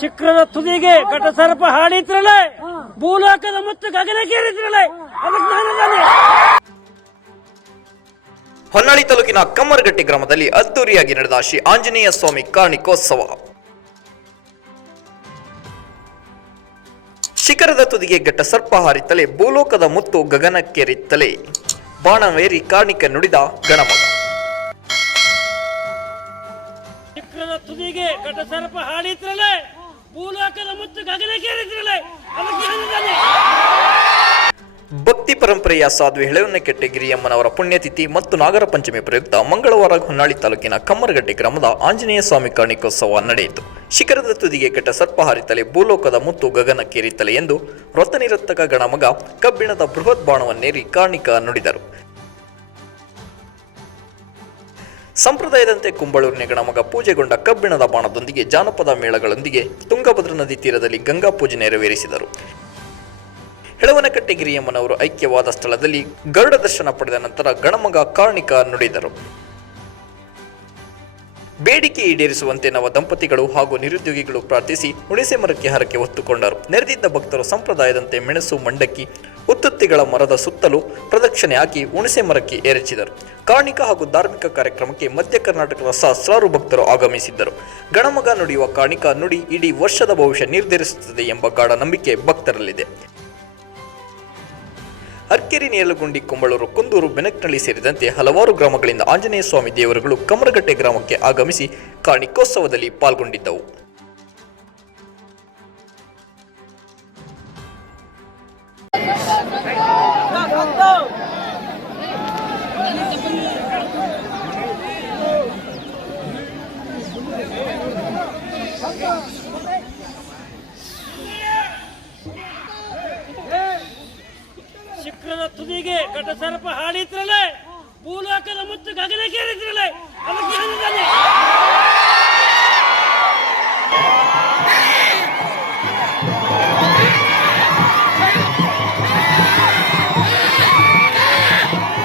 ಶಿಖರದ ತುದಿಗೆ ಘಟ ಸರ್ಪ ಹಾಡಿತ್ರಳೆ ಭೂಲೋಕದ ಮತ್ತು ಗಗನಕ್ಕೇರಿತ್ರಳೆ ಅದಕ್ಕೆ ಹೊನ್ನಾಳಿ ತಾಲೂಕಿನ ಕಮ್ಮರಗಟ್ಟಿ ಗ್ರಾಮದಲ್ಲಿ ಅದ್ದೂರಿಯಾಗಿ ನಡೆದ ಶ್ರೀ ಆಂಜನೇಯ ಸ್ವಾಮಿ ಕಾರ್ಣಿಕೋತ್ಸವ. ಶಿಖರದ ತುದಿಗೆ ಘಟ್ಟ ಸರ್ಪ ಹಾರಿತ್ತಲೆ ಭೂಲೋಕದ ಮುತ್ತು ಗಗನಕ್ಕೇರಿತ್ತಲೆ ಬಾಣವೇರಿ ಕಾರ್ಣಿಕ ನುಡಿದ ಗಣಮಗ. ತುದಿಗೆ ಘಟ ಸರ್ಪ ಹಾಡಿತ್ರಳೆ ಭೂಲೋಕದ ಮತ್ತು ನಾನಿದ್ದಾನೆ ಭಕ್ತಿ ಪರಂಪರೆಯ ಸಾಧ್ವಿ ಕೆಟ್ಟಗಿರಿ ಅಮ್ಮನವರ ಪುಣ್ಯತಿಥಿ ಮತ್ತು ನಾಗರ ಪಂಚಮಿ ಪ್ರಯುಕ್ತ ಮಂಗಳವಾರ ಹೊನ್ನಾಳಿ ತಾಲೂಕಿನ ಕಮ್ಮರಗಡ್ಡೆ ಗ್ರಾಮದ ಆಂಜನೇಯ ಸ್ವಾಮಿ ಕಾರ್ಣಿಕೋತ್ಸವ ನಡೆಯಿತು. ಶಿಖರದ ತುದಿಗೆ ಕೆಟ್ಟ ಸರ್ಪ ಹಾರಿತಲೆ ಭೂಲೋಕದ ಮುತ್ತು ಗಗನಕ್ಕೇರಿತಲೆ ಎಂದು ವ್ರತನಿರತಕ ಗಣಮಗ ಕಬ್ಬಿಣದ ಬೃಹತ್ ಬಾಣವನ್ನೇರಿ ಕಾರ್ಣಿಕ ನುಡಿದರು. ಸಂಪ್ರದಾಯದಂತೆ ಕುಂಬಳೂರಿನ ಗಣಮಗ ಪೂಜೆಗೊಂಡ ಕಬ್ಬಿಣದ ಬಾಣದೊಂದಿಗೆ ಜಾನಪದ ಮೇಳಗಳೊಂದಿಗೆ ತುಂಗಭದ್ರಾ ನದಿ ತೀರದಲ್ಲಿ ಗಂಗಾ ಪೂಜೆ ನೆರವೇರಿಸಿದರು. ಹೆಳವನಕಟ್ಟೆ ಗಿರಿಯಮ್ಮನವರು ಐಕ್ಯವಾದ ಸ್ಥಳದಲ್ಲಿ ಗರುಡ ದರ್ಶನ ಪಡೆದ ನಂತರ ಗಣಮಗ ಕಾರ್ಣಿಕ ನುಡಿದರು. ಬೇಡಿಕೆ ಈಡೇರಿಸುವಂತೆ ನವ ದಂಪತಿಗಳು ಹಾಗೂ ನಿರುದ್ಯೋಗಿಗಳು ಪ್ರಾರ್ಥಿಸಿ ಹುಣಸೆ ಮರಕ್ಕೆ ಹರಕೆ ಹೊತ್ತುಕೊಂಡರು. ನೆರೆದಿದ್ದ ಭಕ್ತರು ಸಂಪ್ರದಾಯದಂತೆ ಮೆಣಸು ಮಂಡಕ್ಕಿ ಉತ್ತುತ್ತಿಗಳ ಮರದ ಸುತ್ತಲೂ ಪ್ರದಕ್ಷಿಣೆ ಹಾಕಿ ಹುಣಸೆ ಮರಕ್ಕೆ ಎರಚಿದರು ಕಾರ್ಣಿಕ ಹಾಗೂ ಧಾರ್ಮಿಕ ಕಾರ್ಯಕ್ರಮಕ್ಕೆ ಮಧ್ಯ ಕರ್ನಾಟಕದ ಸಹಸ್ರಾರು ಭಕ್ತರು ಆಗಮಿಸಿದ್ದರು. ಗಣಮಗ ನುಡಿಯುವ ಕಾರ್ಣಿಕ ನುಡಿ ಇಡೀ ವರ್ಷದ ಭವಿಷ್ಯ ನಿರ್ಧರಿಸುತ್ತದೆ ಎಂಬ ಗಾಢ ನಂಬಿಕೆ ಭಕ್ತರಲ್ಲಿದೆ. ಅರ್ಕೆರಿ ನೇಲಗುಂಡಿ, ಕುಂಬಳೂರು, ಕುಂದೂರು ಬೆನಕ್ನಳ್ಳಿ ಸೇರಿದಂತೆ ಹಲವಾರು ಗ್ರಾಮಗಳಿಂದ ಆಂಜನೇಯ ಸ್ವಾಮಿ ದೇವರುಗಳು ಕಮರಗಟ್ಟೆ ಗ್ರಾಮಕ್ಕೆ ಆಗಮಿಸಿ ಕಾರ್ಣಿಕೋತ್ಸವದಲ್ಲಿ ಪಾಲ್ಗೊಂಡಿದ್ದವು. ಶಿಖರದ ತುದಿಗೆ ಘಟ ಸರ್ಪ ಹಾಡಿತ್ರಳೆ ಭೂಲೋಕದ ಮುತ್ತು ಗಗನಕ್ಕೇರಿದ್ರಲ್ಲೇ ಅದಕ್ಕೆ